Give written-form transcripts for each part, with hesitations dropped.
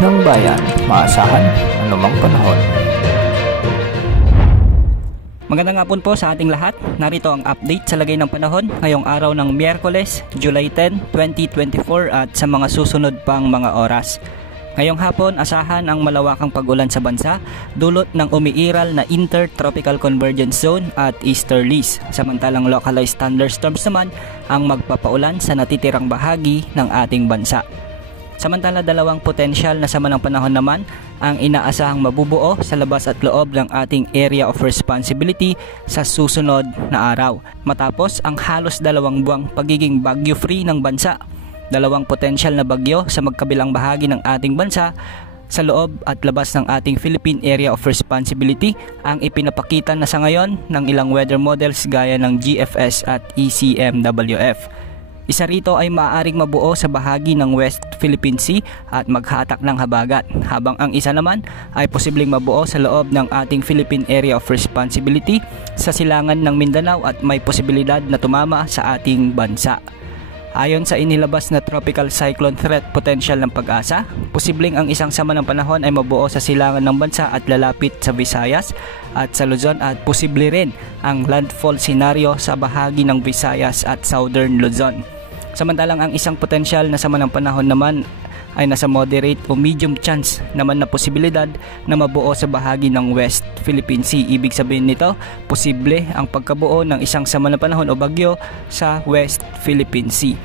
ng bayan, maasahan anumang panahon. Magandang hapon po sa ating lahat. Narito ang update sa lagay ng panahon ngayong araw ng Miyerkules, July 10, 2024 at sa mga susunod pang mga oras. Ngayong hapon, asahan ang malawakang pag-ulan sa bansa, dulot ng umiiral na Intertropical Convergence Zone at Easterlies. Samantalang localized thunderstorms naman ang magpapaulan sa natitirang bahagi ng ating bansa. Samantala, dalawang potensyal na sama ng panahon naman ang inaasahang mabubuo sa labas at loob ng ating area of responsibility sa susunod na araw. Matapos ang halos 2 buwang pagiging bagyo-free ng bansa, dalawang potensyal na bagyo sa magkabilang bahagi ng ating bansa sa loob at labas ng ating Philippine Area of Responsibility ang ipinapakita na sa ngayon ng ilang weather models gaya ng GFS at ECMWF. Isa rito ay maaaring mabuo sa bahagi ng West Philippine Sea at maghatak ng habagat, habang ang isa naman ay posibleng mabuo sa loob ng ating Philippine Area of Responsibility sa silangan ng Mindanao at may posibilidad na tumama sa ating bansa. Ayon sa inilabas na Tropical Cyclone Threat Potential ng Pag-asa, posibleng ang isang sama ng panahon ay mabuo sa silangan ng bansa at lalapit sa Visayas at sa Luzon, at posible rin ang landfall scenario sa bahagi ng Visayas at Southern Luzon. Samantalang ang isang potensyal na sama ng panahon naman ay nasa moderate o medium chance naman na posibilidad na mabuo sa bahagi ng West Philippine Sea. Ibig sabihin nito, posible ang pagkabuo ng isang sama ng panahon o bagyo sa West Philippine Sea.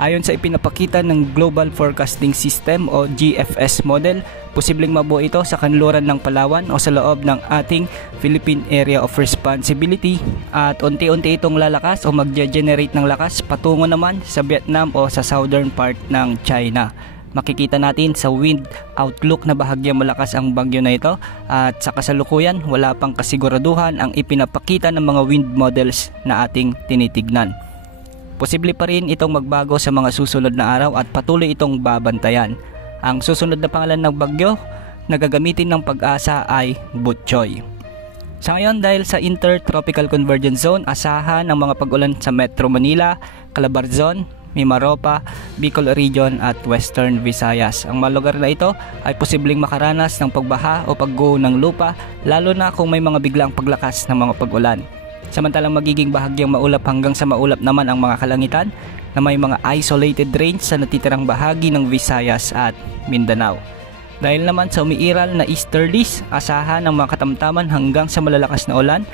Ayon sa ipinapakita ng Global Forecasting System o GFS model, posibleng mabuo ito sa kanluran ng Palawan o sa loob ng ating Philippine Area of Responsibility, at unti-unti itong lalakas o magge-generate ng lakas patungo naman sa Vietnam o sa southern part ng China. Makikita natin sa wind outlook na bahagyang malakas ang bagyo na ito, at sa kasalukuyan wala pang kasiguraduhan ang ipinapakita ng mga wind models na ating tinitignan. Posible pa rin itong magbago sa mga susunod na araw at patuloy itong babantayan. Ang susunod na pangalan ng bagyo na gagamitin ng Pag-asa ay Butchoy. Sa ngayon, dahil sa Intertropical Convergence Zone, asahan ang mga pag-ulan sa Metro Manila, Calabarzon, Mimaropa, Bicol Region at Western Visayas. Ang mga lugar na ito ay posibleng makaranas ng pagbaha o pagguho ng lupa, lalo na kung may mga biglang paglakas ng mga pag-ulan. Samantalang magiging bahagyang maulap hanggang sa maulap naman ang mga kalangitan na may mga isolated rains sa natitirang bahagi ng Visayas at Mindanao. Dahil naman sa umiiral na easterlies, asahan ang mga katamtaman hanggang sa malalakas na ulan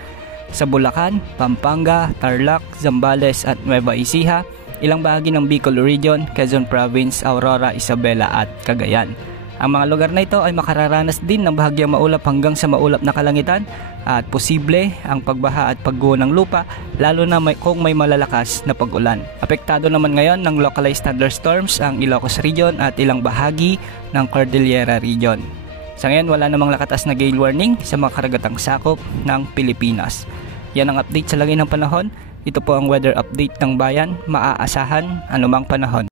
sa Bulacan, Pampanga, Tarlac, Zambales at Nueva Ecija, ilang bahagi ng Bicol Region, Quezon Province, Aurora, Isabela at Cagayan. Ang mga lugar na ito ay makararanas din ng bahagyang maulap hanggang sa maulap na kalangitan at posible ang pagbaha at pagguho ng lupa, lalo na kung may malalakas na pag-ulan. Apektado naman ngayon ng localized thunderstorms ang Ilocos Region at ilang bahagi ng Cordillera Region. Sa ngayon, wala namang nakatas na gale warning sa mga karagatang sakop ng Pilipinas. Yan ang update sa lagay ng panahon. Ito po ang weather update ng bayan, maaasahan anumang panahon.